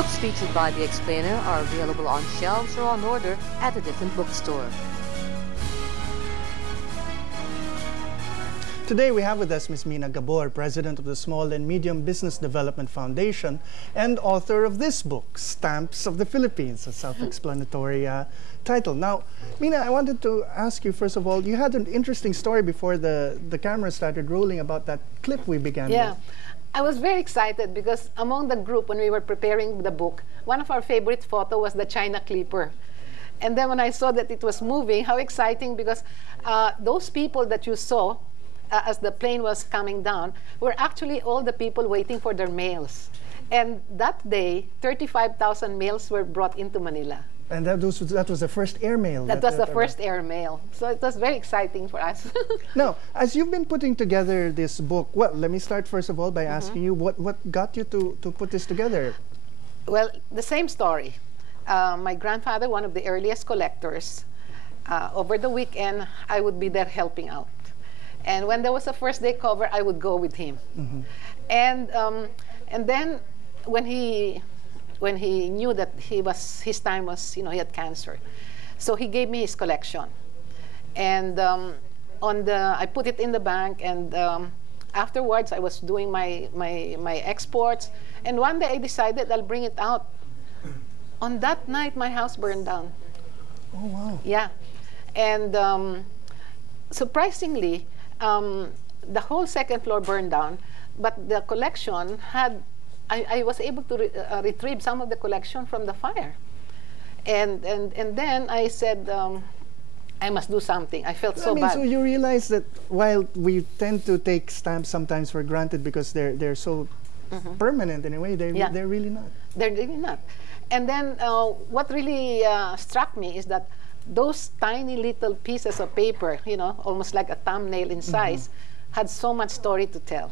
Books featured by the explainer are available on shelves or on order at a different bookstore. Today we have with us Ms. Mina Gabor, President of the Small and Medium Business Development Foundation and author of this book, Stamps of the Philippines, a self-explanatory title. Now, Mina, I wanted to ask you, first of all, you had an interesting story before the camera started rolling about that clip we began with. I was very excited because among the group, when we were preparing the book, one of our favorite photo was the China Clipper. And then when I saw that it was moving, how exciting, because those people that you saw as the plane was coming down were actually all the people waiting for their mails. And that day, 35,000 mails were brought into Manila. And that was the first airmail. That was the first airmail. So it was very exciting for us. Now, as you've been putting together this book, well, let me start first of all by asking you, what got you to put this together? Well, the same story. My grandfather, one of the earliest collectors, over the weekend, I would be there helping out. And when there was a first day cover, I would go with him. And then when he knew that his time was, he had cancer, so he gave me his collection. And I put it in the bank, and afterwards I was doing my exports. And one day I decided I'll bring it out. On that night, my house burned down. Oh, wow. Yeah. And surprisingly, the whole second floor burned down, but the collection had, I was able to retrieve some of the collection from the fire. And then I said, I must do something. I felt so bad. So you realize that while we tend to take stamps sometimes for granted because they're so permanent in a way, they're really not. They're really not. And then what really struck me is that those tiny little pieces of paper, almost like a thumbnail in size, had so much story to tell.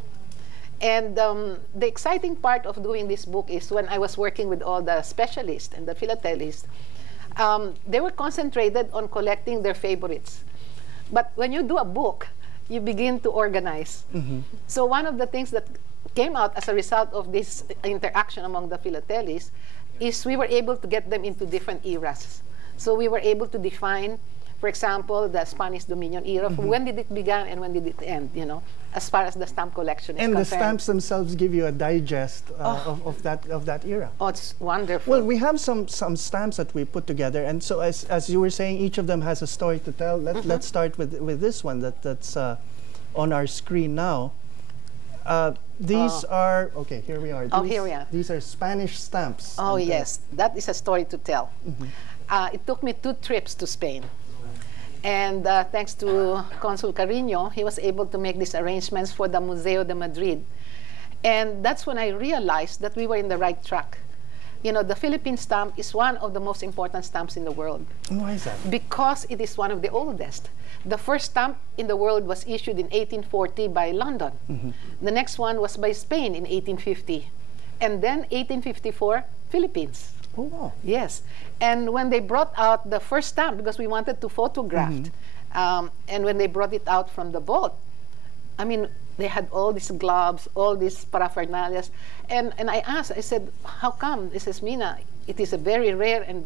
And the exciting part of doing this book is when I was working with all the specialists and the philatelists, they were concentrated on collecting their favorites. But when you do a book, you begin to organize. So one of the things that came out as a result of this interaction among the philatelists is we were able to get them into different eras. So we were able to define, for example, the Spanish Dominion era. When did it begin and when did it end, as far as the stamp collection is concerned. And the stamps themselves give you a digest of that era. Oh, it's wonderful. Well, we have some stamps that we put together, and so as you were saying, each of them has a story to tell. Let's start with this one that's on our screen now. These are, okay, here we are. Here we are. These are Spanish stamps. Oh, yes. That is a story to tell. It took me 2 trips to Spain. And thanks to Consul Carino, he was able to make these arrangements for the Museo de Madrid. And that's when I realized that we were in the right track. The Philippine stamp is one of the most important stamps in the world. Why is that? Because it is one of the oldest. The first stamp in the world was issued in 1840 by London. The next one was by Spain in 1850. And then 1854, Philippines. Oh, wow. Yes. And when they brought out the first stamp, because we wanted to photograph, and when they brought it out from the vault, I mean, they had all these gloves, all these paraphernalia. And I asked, I said, how come? He says, Mina, it is a very rare and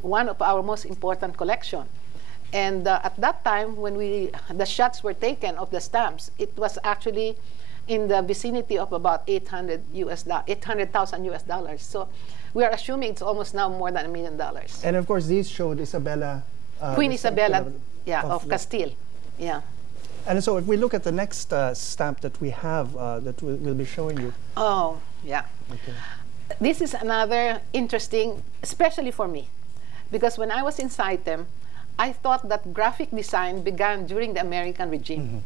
one of our most important collection. And at that time, when the shots were taken of the stamps, it was actually in the vicinity of about $800,000 US. So we are assuming it's almost now more than $1 million. And of course, these showed Isabella. Queen Isabella, of Castile. Yeah. And so if we look at the next stamp that we have, that we'll be showing you. Oh, yeah. Okay. This is another interesting, especially for me, because when I was in CITEM, I thought that graphic design began during the American regime.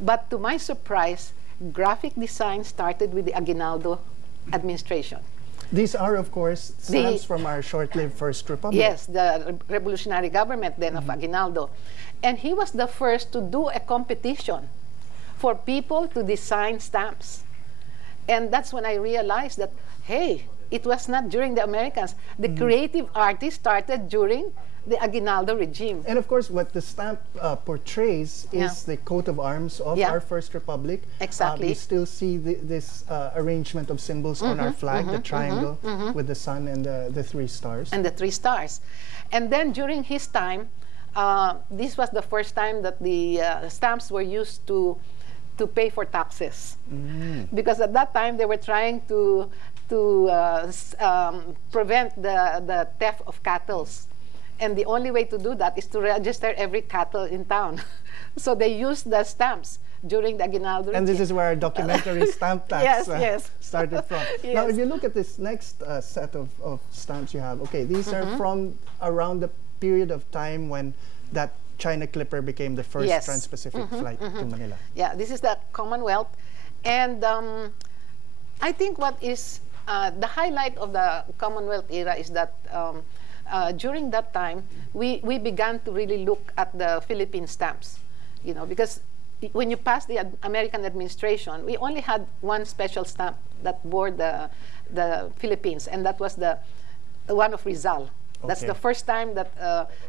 But to my surprise, graphic design started with the Aguinaldo administration. These are, of course, stamps from our short-lived First Republic. Yes, the revolutionary government then of Aguinaldo. And he was the first to do a competition for people to design stamps. And that's when I realized that, hey, it was not during the Americans. The creative artists started during the Aguinaldo regime. And of course, what the stamp portrays is the coat of arms of our First Republic. Exactly. You still see this arrangement of symbols on our flag, the triangle with the sun and the 3 stars. And the 3 stars. And then during his time, this was the first time that the stamps were used to pay for taxes. Because at that time, they were trying to prevent the theft of cattle. And the only way to do that is to register every cattle in town. So they used the stamps during the Aguinaldo. And this is where our documentary stamp tax started from. Yes. Now, if you look at this next set of stamps you have, okay, these are from around the period of time when that China Clipper became the first trans-Pacific flight to Manila. Yeah, this is the Commonwealth. And I think what is the highlight of the Commonwealth era is that during that time, we began to really look at the Philippine stamps, you know, because when you passed the American administration, we only had one special stamp that bore the Philippines, and that was the one of Rizal. That's the first time that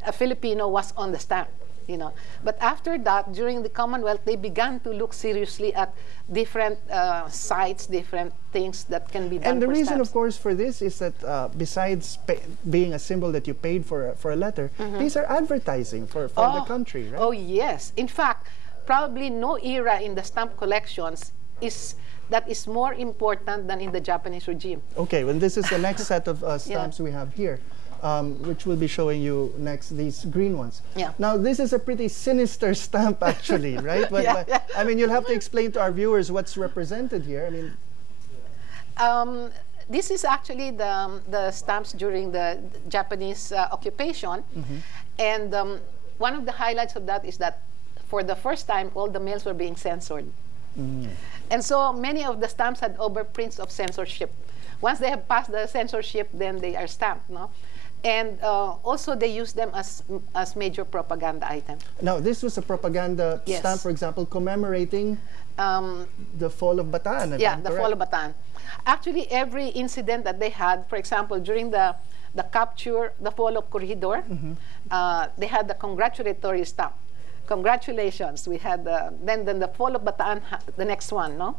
a Filipino was on the stamp, you know. But after that, during the Commonwealth, they began to look seriously at different sites, different things that can be done. And the reason, stamps. of course, for this is that besides being a symbol that you paid for a letter, these are advertising for the country, right? Oh, yes. In fact, probably no era in the stamp collections that is more important than in the Japanese regime. Okay, well, this is the next set of stamps we have here. Which we'll be showing you next, these green ones. Yeah. Now, this is a pretty sinister stamp, actually, right? But, I mean, you'll have to explain to our viewers what's represented here. I mean, this is actually the stamps during the Japanese occupation. And one of the highlights of that is that for the first time, all the mails were being censored. And so many of the stamps had overprints of censorship. Once they have passed the censorship, then they are stamped, no? And also they use them as major propaganda item. Now, this was a propaganda stamp, for example, commemorating the fall of Bataan. Yeah, the fall of Bataan. Actually, every incident that they had, for example, during the capture, the fall of Corregidor, they had the congratulatory stamp. Congratulations. We had then the fall of Bataan, the next one, no?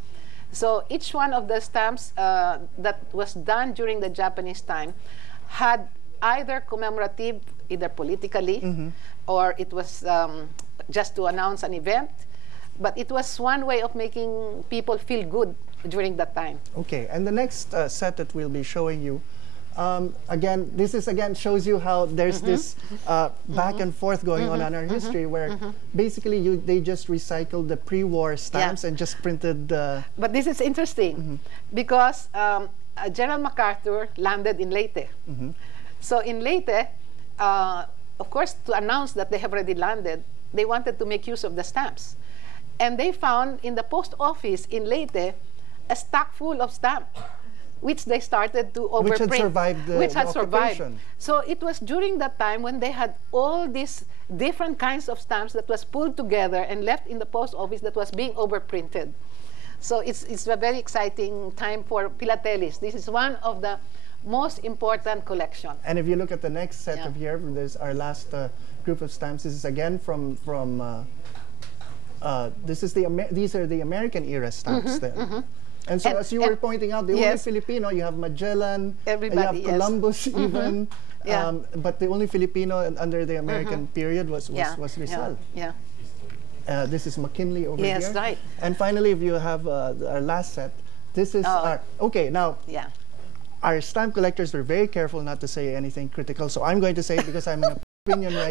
So each one of the stamps that was done during the Japanese time had either commemorative, either politically, or it was just to announce an event. But it was one way of making people feel good during that time. Okay, and the next set that we'll be showing you, again, this is shows you how there's this back and forth going on in our history, where basically they just recycled the pre-war stamps and just printed. But this is interesting because General MacArthur landed in Leyte. So in Leyte, of course, to announce that they have already landed, they wanted to make use of the stamps. And they found in the post office in Leyte a stack full of stamps, which they started to overprint. Which had survived the occupation. So it was during that time when they had all these different kinds of stamps that was pulled together and left in the post office that was being overprinted. So it's a very exciting time for philatelists. This is one of the most important collection. And if you look at the next set of here, there's our last group of stamps. This is again from these are the American era stamps then. And so, as you were pointing out, the only Filipino, you have Magellan, you have Columbus even, but the only Filipino under the American period was Rizal. This is McKinley over here. Yes, right. And finally, if you have our last set, this is okay, now, our stamp collectors were very careful not to say anything critical, so I'm going to say it because I'm an opinion writer.